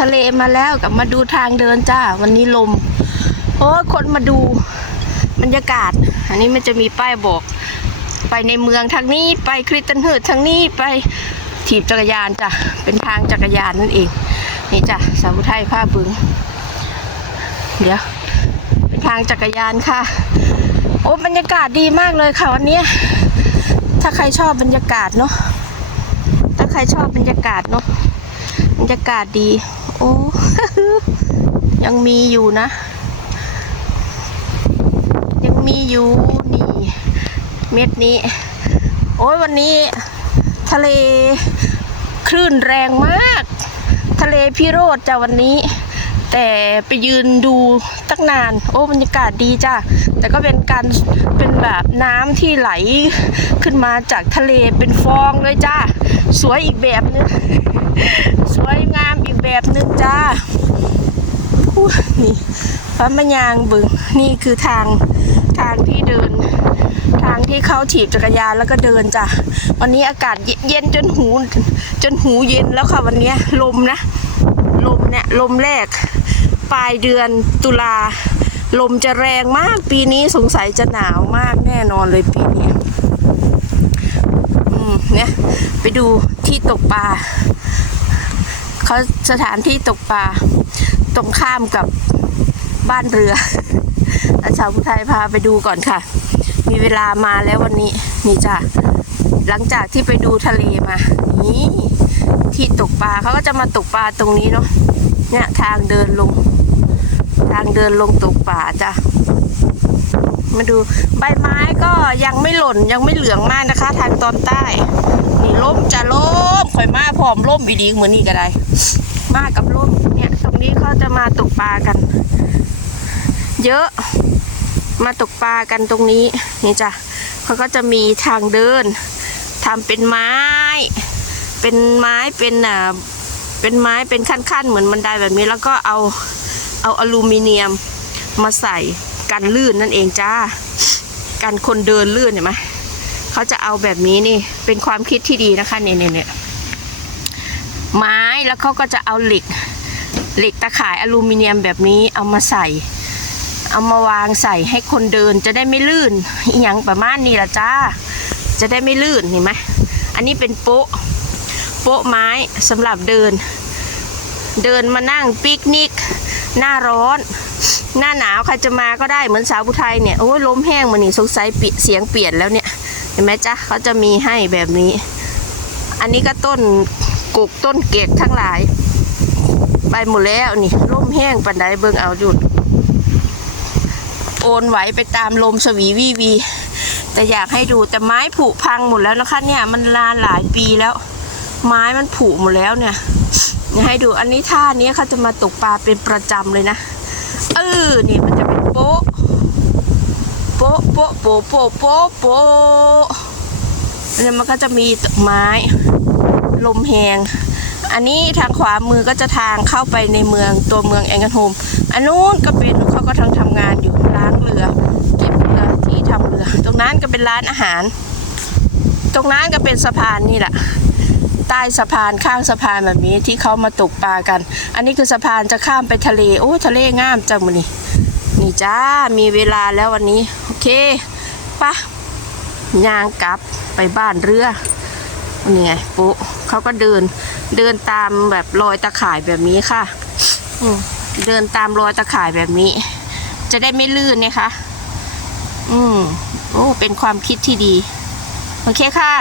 ทะเลมาแล้วกลับมาดูทางเดินจ้า วันนี้ลม โอ้คนมาดูบรรยากาศ อันนี้มันจะมีป้ายบอก ไปในเมืองทางนี้ไปคริสตันเฮิร์ททางนี้ไปถีบจักรยานจ้ะ เป็นทางจักรยานนั่นเอง นี่จ้ะสาวไทยผ้าบึง เดี๋ยว เป็นทางจักรยานค่ะ โอ้บรรยากาศดีมากเลยค่ะวันนี้ ถ้าใครชอบบรรยากาศเนาะ ถ้าใครชอบบรรยากาศเนาะ บรรยากาศดี โอ้ ยังมีอยู่นะ ยังมีอยู่นี่ เม็ดนี้ โอ้ยวันนี้ ทะเลคลื่นแรงมาก ทะเลพิโรธจ้ะวันนี้ แต่ไปยืนดูตั้งนาน โอ้บรรยากาศดีจ้ะแต่ก็เป็นการเป็นแบบน้ำที่ไหลขึ้นมาจากทะเลเป็นฟองเลยจ้าสวยอีกแบบนึงสวยงามอีกแบบนึงจ้านี่พระมยางบึงนี่คือทางทางที่เดิน ทางที่เขาถีบจักรยานแล้วก็เดินจ้ะวันนี้อากาศเย็นจนหู จนหูเย็นแล้วค่ะวันนี้ลมนะ ลมเนี่ย ลมแรก ปลายเดือนตุลาลมจะแรงมากปีนี้สงสัยจะหนาวมากแน่นอนเลยปีนี้อืมเนี่ยไปดูที่ตกปลาเขาสถานที่ตกปลาตรงข้ามกับบ้านเรือ อาชาวพุทไทยพาไปดูก่อนค่ะ มีเวลามาแล้ววันนี้นี่จ้ะหลังจากที่ไปดูทะเลมา นี่ ที่ตกปลาเขาก็จะมาตกปลาตรงนี้เนาะเนี่ยทางเดินลง ทางเดินลงตกปลาจ้ะมาดูใบไม้ก็ยังไม่หล่นยังไม่เหลืองมากนะคะ ทางตอนใต้นี่ล่มจะล่มข่อยมาพร้อมล่มอีดีเหมือนนี่ก็ได้ มากับล่มเนี่ยตรงนี้เขาจะมาตกปลากัน เยอะ มาตกปลากันตรงนี้นี่จ้ะเขาก็จะมีทางเดินทำเป็นไม้ เป็นไม้เป็นอ่าเป็นไม้เป็นขั้นๆ เหมือนบันไดแบบนี้ แล้วก็เอาเอาอลูมิเนียมมาใส่กันลื่นนั่นเองจ้ากันคนเดินลื่นเห็นไหมเขาจะเอาแบบนี้นี่เป็นความคิดที่ดีนะคะเนี่ยเนี่ยเนี่ยไม้แล้วเขาก็จะเอาเหล็กเหล็กตะข่ายอลูมิเนียมแบบนี้เอามาใส่ เอามาวางใส่ให้คนเดินจะได้ไม่ลื่นอหย่างประมาณนี้ละจ้า จะได้ไม่ลื่นเห็นไหมอันนี้เป็นโป๊ะ ป๊ะไม้สำหรับเดิน เดินมานั่งปิกนิก หน้าร้อน หน้าหนาวใครจะมาก็ได้เหมือนสาวผู้ไทยเนี่ย โอ้ยลมแห้งมานี่สงสัยเปลี่ยนเสียงเปลี่ยนแล้วเนี่ย เห็นไหมจ๊ะเขาจะมีให้แบบนี้ อันนี้ก็ต้นกุกต้นเกกทั้งหลาย ไปหมดแล้วนี่ร่มแห้งปันไดเบิ่งเอาหยุด โอนไหวไปตามลมสวีวีวีแต่อยากให้ดูแต่ไม้ผุพังหมดแล้วนะคะเนี่ย มันลานหลายปีแล้ว ไม้มันผุหมดแล้วเนี่ยเนี่ยให้ดูอันนี้ท่านี้เขาจะมาตกปลาเป็นประจำเลยนะ เออนี่มันจะเป็นโป๊ะโป๊ะโป๊ะโป๊ะโป๊ะโป๊ะโป๊ะเนี่ยมันก็จะมีไม้ ลมแหงอันนี้ทางขวามือก็จะทางเข้าไปในเมืองตัวเมืองแองกันโฮมอันนู้นก็เป็นเขาก็ทางทำงานอยู่ล้างเรือเก็บเรือที่ทำเรือ ตรงนั้นก็เป็นร้านอาหาร ตรงนั้นก็เป็นสะพานนี่แหละ ใต้สะพานข้างสะพานแบบนี้ที่เขามาตกปลากัน อันนี้คือสะพานจะข้ามไปทะเล โอ้ทะเลงามจังมันนี่นี่จ้ามีเวลาแล้ววันนี้ โอเคปะย่างกลับไปบ้านเรือนี่ไงปุ๊เขาก็เดินเดินตามแบบรอยตะข่ายแบบนี้ค่ะเดินตามรอยตะข่ายแบบนี้ จะได้ไม่ลื่นนะคะ อืมโอ้เป็นความคิดที่ดี โอเคค่ะ